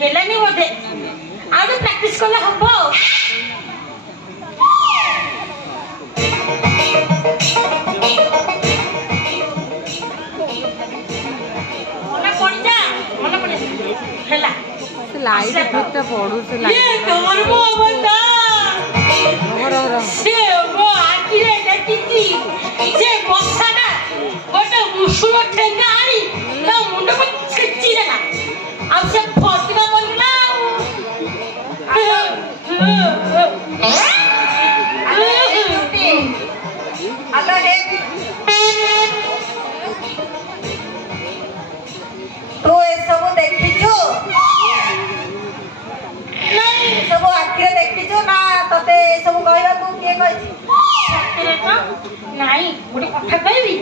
हेलानी बोधे आगे प्रैक्टिस कले हबो मन पड़ हेला लाइट इफेक्ट पड़ू से लाइट ये धर्म बता से वो आखिर देखी जे बसाना गोटे मुसुल ठेंगा आनी ता मुंड को छिच्ची देला अब से फटिना बोलला हेलो हे तू ए सब देखिछु नहीं सब आखिर देखिछु ना तते सब कहया तू के कहछि नहीं गोटे कथा कहबी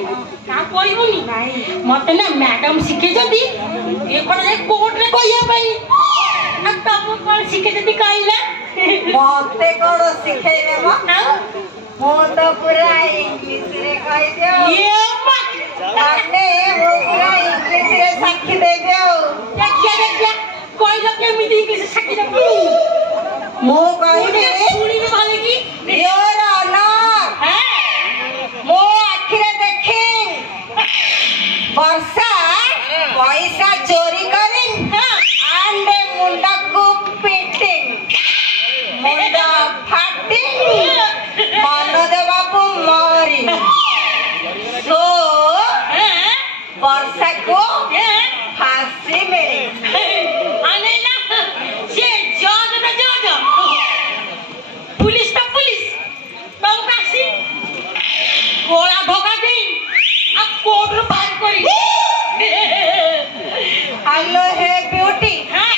का कहबुनी नहीं मते ना मैडम सिखे जदी ए कोडे कोर्ट रे कहया पई आ तब कोन सिखे जदी कहला मते कोन सिखेबे मो मो तो पूरा इंग्लिश रे कहि दियो ये ताने मो पूरा इंग्लिश रे साखी दे दियो देखिया कहलो केमिति इंग्लिश साखी देबू मो कहबे सुनी वाले की योर ऑनर हैं मो आखिरे देखी वर्षा पैसा चोरी करिंग एंड मुंडा को पीटिंग मुंडा फाटिंग मनोज बाबू मरी सो वर्षा को फांसी मिली अनेला से जज ना जज पुलिस तो पुलिस बासी गोला भगा दे अब कोर्ट रो बाहर करी हेलो हे ब्यूटी हां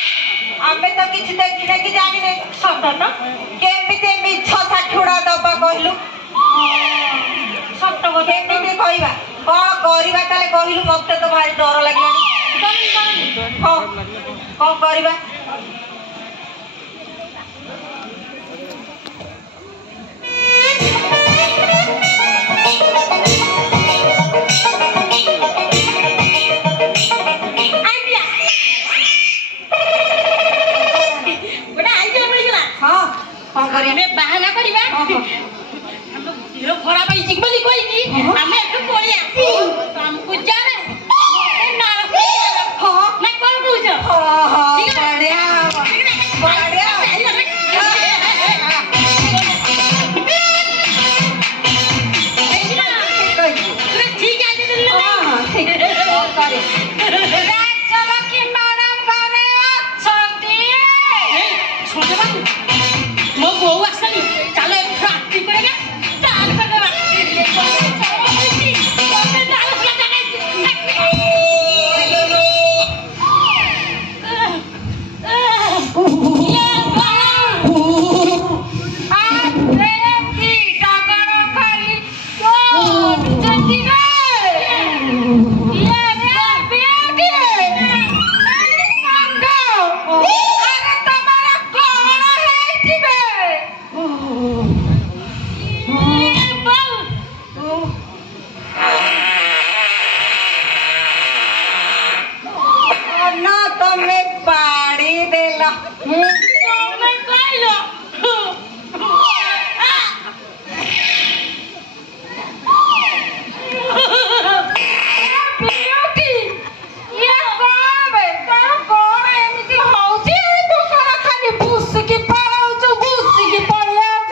आमे तो किछ देखि ना कि जानि ने सत न केमिते मिछ साठुडा दबा कहलु सत को केमिते कहबा कोन करबा ताले कहलु मते तो भारी डर लागलानी हां कोन करबा में बाहना करबा हम हीरो खरा पाई जी बोली कोई की हमें एक कोलिया हमको जाने ना हां मैं कौन पूछ हां बढ़िया बढ़िया ठीक है जी हां ठीक है करे चलो कि मैडम करे छंती छोटे बाबू मो बहु आसली चलो फ्राक्टी करेगा डाल कर देवा ये डाल फला जाने ये बाबू आप प्रेम की डागरो खाली तो जल्दी रे ये रे बेटी कांडो अरे तुम्हारा कौन है जीवे ना तुम्हें पाड़ी देला तुम्हें कहलो ब्यूटी ये कौन है कौन एमिति होउची तू कोन खाली भूस की पळाउछ भूस की पळियाउछ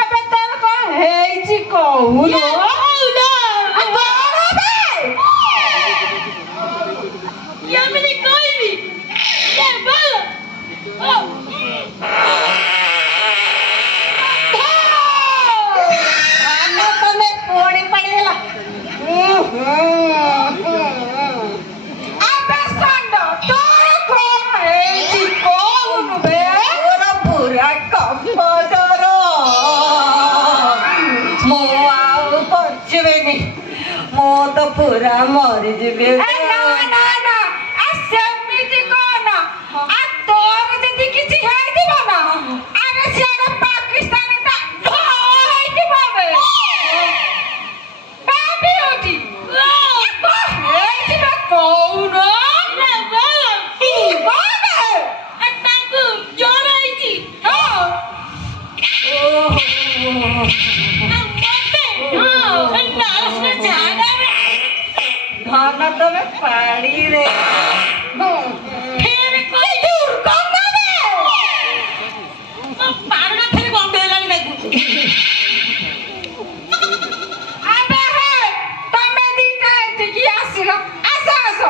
अबे तोर कोन हेइची कहूलो मो तो पूरा मरी जीवे ना ना ना सेमिति कोन तोर जदि किछि हाय दिबो ना आगे सियाडे पाकिस्तान ता ढोई दिबो बाबी होती ए जिबा कोन ना बाबी बाबे ताकू जोर आइची हां धन तो में पाड़ी रे फिर कोई दूर करना दे पारना फिर बॉम्बे लानी देखू अबे हे तमे दीटा एति की आसिलो आसो आसो